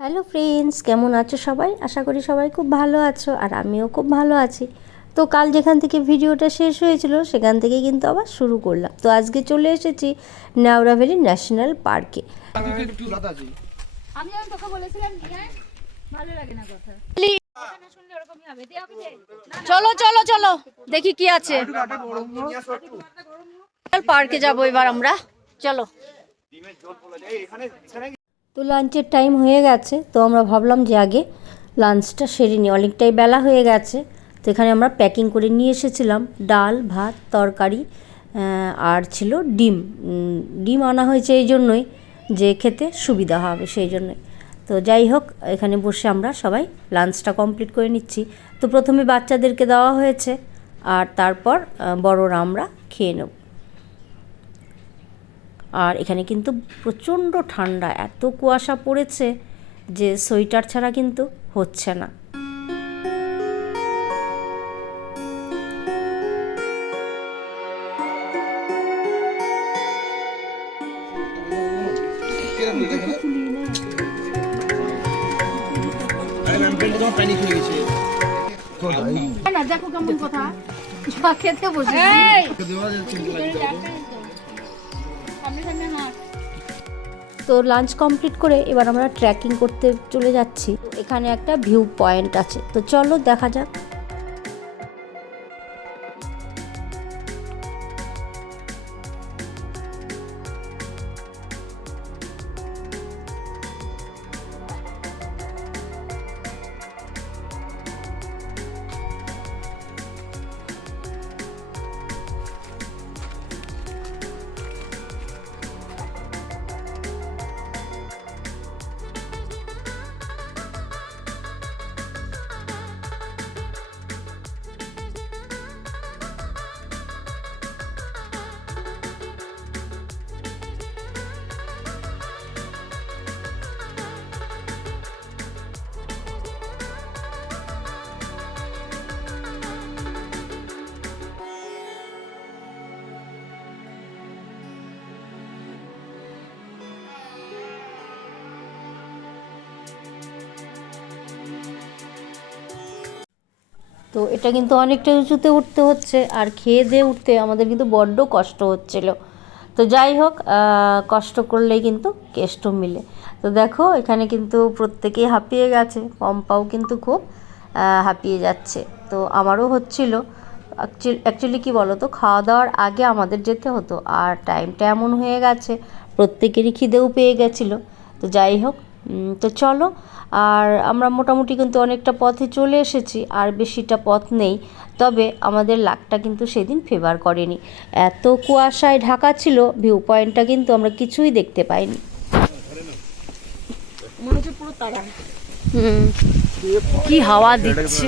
Hello friends কেমন আছো সবাই? আশা করি সবাই খুব ভালো আছো আর আমিও খুব ভালো আছি। তো কাল যেখান থেকে ভিডিওটা শেষ হয়েছিল সেখান থেকে কিন্তু আবার শুরু করলাম। তো আজকে চলে এসেছি নেওড়া ভ্যালি ন্যাশনাল পার্কে আমি তোকে বলেছিলাম ভালো লাগে না কথা। চলো চলো চলো। দেখি কি আছে। পার্কে যাব এবার আমরা। চলো। তো লাঞ্চের টাইম হয়ে গেছে, তো আমরা ভাবলাম যে আগে লাঞ্চটা সেরে নিই। অনেকটাই বেলা হয়ে গেছে, তো এখানে আমরা প্যাকিং করে নিয়ে এসেছিলাম। ডাল, ভাত, তরকারি আর ছিল ডিম। ডিম আনা হয়েছে এই জন্যই যে খেতে সুবিধা হবে সেই জন্যই। তো যাই হোক, এখানে বসে আমরা সবাই লাঞ্চটা কমপ্লিট করে নিচ্ছি। তো প্রথমে বাচ্চাদেরকে দেওয়া হয়েছে, আর তারপর বড়রা আমরা খেয়ে নেব। আর এখানে কিন্তু প্রচণ্ড ঠান্ডা এত কুয়াশা পড়েছে যে সোয়েটার ছাড়া কিন্তু হচ্ছে না। দেখো কেমন কথা। খেতে বসে তো লাঞ্চ কমপ্লিট করে এবার আমরা ট্রেকিং করতে চলে যাচ্ছি। এখানে একটা ভিউ পয়েন্ট আছে। তো চলো দেখা যাক। তো এটা কিন্তু অনেকটা উঁচুতে উঠতে হচ্ছে, আর খেয়ে দিয়ে উঠতে আমাদের কিন্তু বড্ড কষ্ট হচ্ছিল। তো যাই হোক কষ্ট করলেই কিন্তু কেষ্ট মিলে। তো দেখো, এখানে কিন্তু প্রত্যেকেই হাঁপিয়ে গেছে, পম্পাও কিন্তু খুব হাঁপিয়ে যাচ্ছে। তো আমারও হচ্ছিল। অ্যাকচুয়ালি কি বলো তো খাওয়া দাওয়ার আগে আমাদের যেতে হতো, আর টাইমটা এমন হয়ে গেছে, প্রত্যেকেরই খিদেও পেয়ে গেছিল। তো যাই হোক তো চলো আর আমরা মোটামুটি কিন্তু অনেকটা পথে চলে এসেছি আর বেশিটা পথ নেই তবে আমাদের লাকটা কিন্তু সেদিন ফেভার করেনি। এত কুয়াশায় ঢাকা ছিল ভিউ পয়েন্টটা কিন্তু আমরা কিছুই দেখতে পাইনি। হুম। কি হাওয়া দিচ্ছে।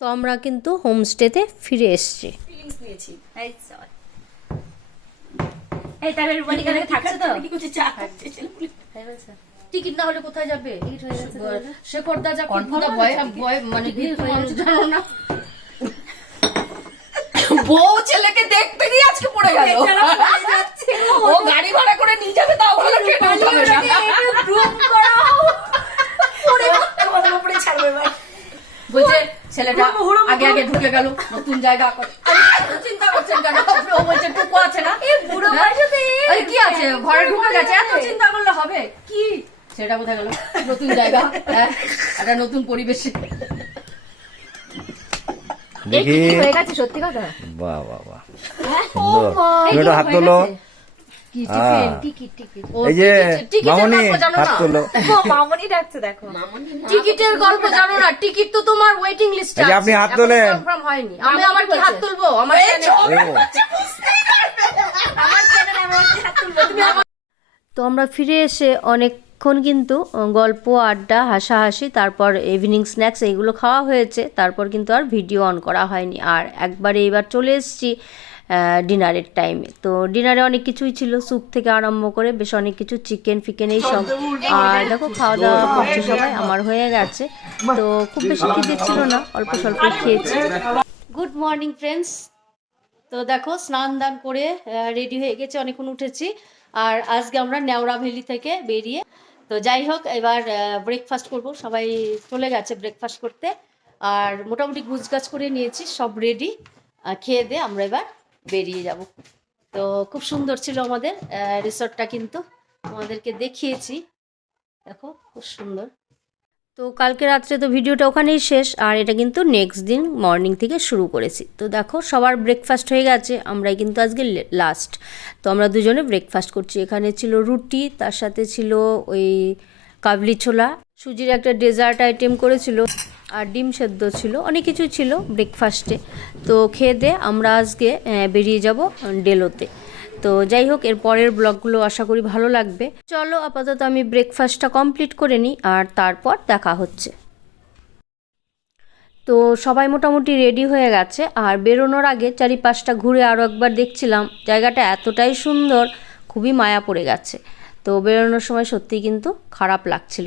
তো আমরা কিন্তু হোমস্টেতে ফিরে এসেছি। এই তাহলে রূপালী এখানে থাকছে তো? টিকিট না হলে কোথায় যাবে? শেখর দা যা কনফার্ম ভয় ভয় মানে জানো না বউ ছেলেকে দেখতে গিয়ে আজকে পড়ে গেল। ও গাড়ি ভাড়া করে নিয়ে যাবে তাও ভালো ট্রেনে উঠাবে না। বলছে ছেলেটা আগে আগে ঢুকে গেল নতুন জায়গা করে। চিন্তা করছেন কেন? বলছে টুকু আছে না? বুড়ো বয়সে কি আছে? ঘরে ঢুকে গেছে। এত চিন্তা করলে হবে? কি? সেটা কোথায় গেল। নতুন জায়গা হ্যাঁ? একটা নতুন পরিবেশে। দেখি। হয়ে গেছে? সত্যি কথা? বাহ বাহ বাহ। সুন্দর। হাত তোলো। কি। Ticket ticket. ও এই যে টিকিটের মামনি গল্প জানো হাত তোলো। মামনি ডাকছে দেখো। টিকিটের গল্প জানো না? টিকিট তো তোমার ওয়েটিং লিস্টে আপনি হাত তোলেন। কনফার্ম হয়নি। আমি আবার কি হাত তুলবো? আমার তো আমরা ফিরে এসে অনেকক্ষণ কিন্তু গল্প, আড্ডা, হাসাহাসি, তারপর ইভিনিং স্ন্যাক্স এইগুলো খাওয়া হয়েছে। তারপর কিন্তু আর ভিডিও অন করা হয়নি। আর একবারে এবার চলে এসেছি ডিনারের টাইমে তো ডিনারে অনেক কিছুই ছিল। স্যুপ থেকে আরম্ভ করে বেশ অনেক কিছু চিকেন ফিকেন এই সব। আর দেখো খাওয়া দাওয়া করছে সবাই, আমার হয়ে গেছে। তো খুব বেশি খিদে ছিল না, অল্প স্বল্প খেয়েছি। গুড মর্নিং ফ্রেন্ডস তো দেখো, স্নান দান করে রেডি হয়ে গেছে, অনেকক্ষণ উঠেছি। আর আজকে আমরা নেওড়া ভ্যালি থেকে বেরিয়ে, তো যাই হোক, এবার ব্রেকফাস্ট করব। সবাই চলে গেছে ব্রেকফাস্ট করতে। আর মোটামুটি গুছগাছ করে নিয়েছি, সব রেডি খেয়ে দিয়ে আমরা এবার বেরিয়ে যাব। তো খুব সুন্দর ছিল আমাদের রিসর্টটা কিন্তু। তোমাদেরকে দেখিয়েছি। দেখো, খুব সুন্দর। তো কালকে রাত্রে তো ভিডিওটা ওখানেই শেষ, আর এটা কিন্তু নেক্সট দিন মর্নিং থেকে শুরু করেছি। তো দেখো, সবার ব্রেকফাস্ট হয়ে গেছে, আমরাই কিন্তু আজকে লাস্ট তো আমরা দুজনে ব্রেকফাস্ট করছি। এখানে ছিল রুটি, তার সাথে ছিল ওই কাবলি ছোলা। সুজির একটা ডেজার্ট আইটেম করেছিল, আর ডিম সেদ্ধ ছিল, অনেক কিছু ছিল ব্রেকফাস্টে তো খেয়ে দিয়ে আমরা আজকে বেরিয়ে যাব ডেলোতে। তো যাই হোক, এর পরের ব্লগগুলো আশা করি ভালো লাগবে। চলো, আপাতত আমি ব্রেকফাস্টটা কমপ্লিট করে নিই আর তারপর দেখা হচ্ছে। তো সবাই মোটামুটি রেডি হয়ে গেছে। আর বেরোনোর আগে চারিপাশটা ঘুরে আরও একবার দেখছিলাম। জায়গাটা এতটাই সুন্দর, খুবই মায়া পড়ে গেছে। তো বেরোনোর সময় সত্যিই কিন্তু খারাপ লাগছিল।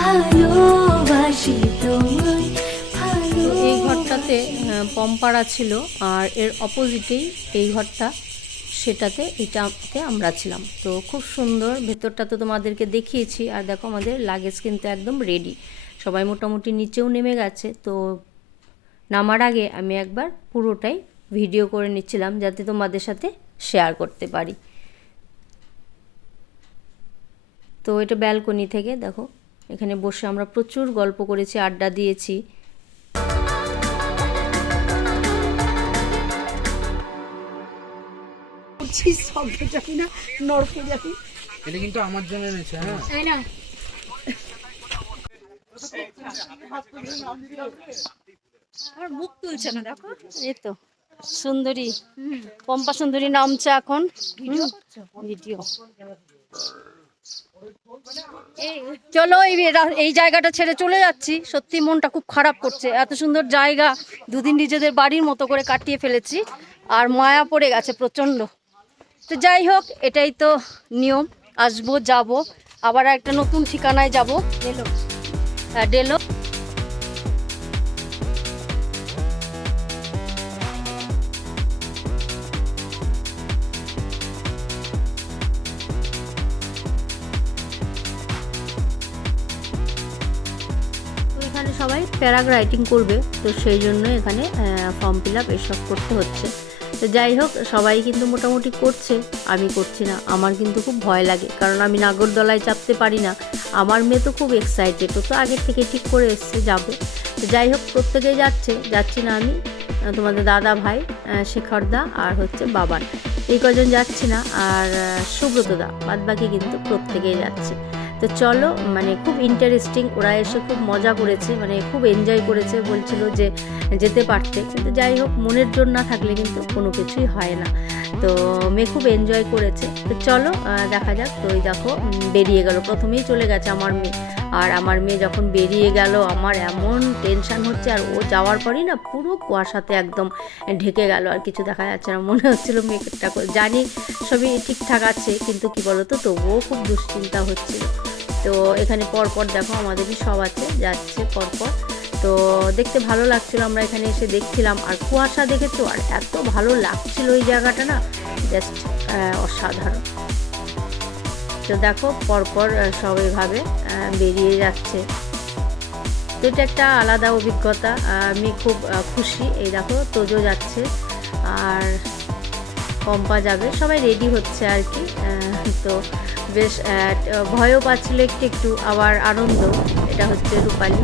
ভালোবাসি তোমায় তো এই ঘরটাতে পম্পারা ছিল আর এর অপোজিটেই এই ঘরটা সেটাতে এটাতে আমরা ছিলাম। তো খুব সুন্দর ভেতরটা তো তোমাদেরকে দেখিয়েছি আর দেখো আমাদের লাগেজ কিন্তু একদম রেডি সবাই মোটামুটি নিচেও নেমে গেছে তো নামার আগে আমি একবার পুরোটাই ভিডিও করে নিচ্ছিলাম যাতে তোমাদের সাথে শেয়ার করতে পারি। তো এটা ব্যালকনি থেকে দেখো। এখানে বসে আমরা প্রচুর গল্প করেছি আড্ডা দিয়েছি। এটা কিন্তু আমার জন্য এনেছে হ্যাঁ। না? আমার মুখ তুলছে না দেখো। এই তো সুন্দরী। পম্পা সুন্দরী নামছে এখন। ভিডিও। চলো এই এই জায়গাটা ছেড়ে চলে যাচ্ছি। সত্যি মনটা খুব খারাপ করছে। এত সুন্দর জায়গা, দুদিন নিজেদের বাড়ির মতো করে কাটিয়ে ফেলেছি, আর মায়া পড়ে গেছে প্রচণ্ড। তো যাই হোক, এটাই তো নিয়ম। আসব, যাব। আবার একটা নতুন ঠিকানায় যাব, ডেলো। ডেলো। সবাই প্যারাগ্লাইডিং করবে, তো সেই জন্য এখানে ফর্ম ফিল আপ এসব করতে হচ্ছে। তো যাই হোক, সবাই কিন্তু মোটামুটি করছে, আমি করছি না। আমার কিন্তু খুব ভয় লাগে, কারণ আমি নাগরদোলায় চাপতে পারি না। আমার মেয়ে তো খুব এক্সাইটেড ও তো আগের থেকে ঠিক করে এসছে যাবে। তো যাই হোক, প্রত্যেকেই যাচ্ছে, যাচ্ছি না আমি তোমাদের দাদা ভাই শেখরদা আর হচ্ছে বাবান। এই কজন যাচ্ছি না, আর সুব্রতদা বাদ বাকি কিন্তু প্রত্যেকেই যাচ্ছে। তো চলো মানে খুব ইন্টারেস্টিং ওরা এসে খুব মজা করেছে মানে খুব এনজয় করেছে, বলছিল যে যেতে পারতে। কিন্তু যাই হোক, মনের জোর না থাকলে কিন্তু কোনো কিছুই হয় না। তো মেয়ে খুব এনজয় করেছে। তো চলো দেখা যাক। তো ওই দেখো বেরিয়ে গেল। প্রথমেই চলে গেছে আমার মেয়ে। আর আমার মেয়ে যখন বেরিয়ে গেল, আমার এমন টেনশন হচ্ছে, আর ও যাওয়ার পরই না পুরো কুয়াশাতে একদম ঢেকে গেল। আর কিছু দেখা যাচ্ছে না। মনে হচ্ছিল মেয়েটা জানি সবই ঠিকঠাক আছে, কিন্তু কি বলতো, তবুও খুব দুশ্চিন্তা হচ্ছিল। তো এখানে পরপর দেখো আমাদেরই সব আছে, যাচ্ছে পরপর। তো দেখতে ভালো লাগছিল, আমরা এখানে এসে দেখছিলাম। আর কুয়াশা দেখেছ? আর এত ভালো লাগছিল ওই জায়গাটা না জাস্ট অসাধারণ। তো দেখো পরপর সব এভাবে বেরিয়ে যাচ্ছে। তো এটা একটা আলাদা অভিজ্ঞতা আমি খুব খুশি। এই দেখো, তোজো যাচ্ছে। আর কম্পা যাবে। সবাই রেডি হচ্ছে আর কি তো বেশ ভয়ও পাচ্ছিল একটু একটু আবার আনন্দ। এটা হচ্ছে রূপালী।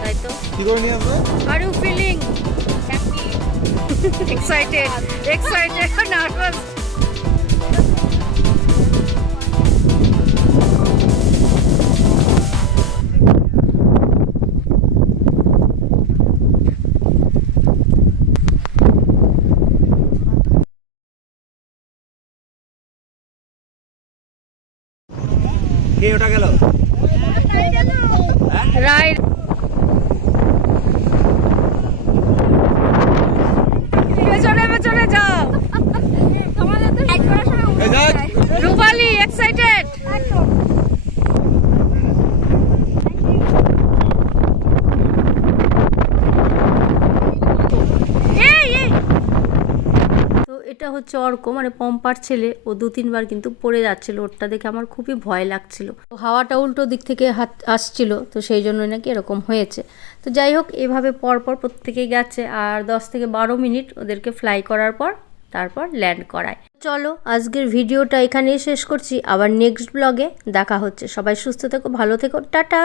তাই তো? কি করে নিয়ে আসবে? Are you feeling excited excited nervous কে ওটা গেল রাইট পেছনে পেছনে যাও তোমাদের তো এক করার সময় উঠে যায়। রূপালি এক্সাইটেড তো এটা হচ্ছে অর্ক মানে পম্পার ছেলে। ও দু তিনবার কিন্তু পড়ে যাচ্ছিল। ওরটা দেখে আমার খুবই ভয় লাগছিল। তো হাওয়াটা উল্টো দিক থেকে হাত আসছিল, তো সেই জন্যই নাকি এরকম হয়েছে। তো যাই হোক, এভাবে পরপর প্রত্যেকেই গেছে। আর দশ থেকে বারো মিনিট ওদেরকে ফ্লাই করার পর তারপর ল্যান্ড করায়। চলো, আজকের ভিডিওটা এখানেই শেষ করছি। আবার নেক্সট ব্লগে দেখা হচ্ছে। সবাই সুস্থ থেকো, ভালো থেকো। টাটা!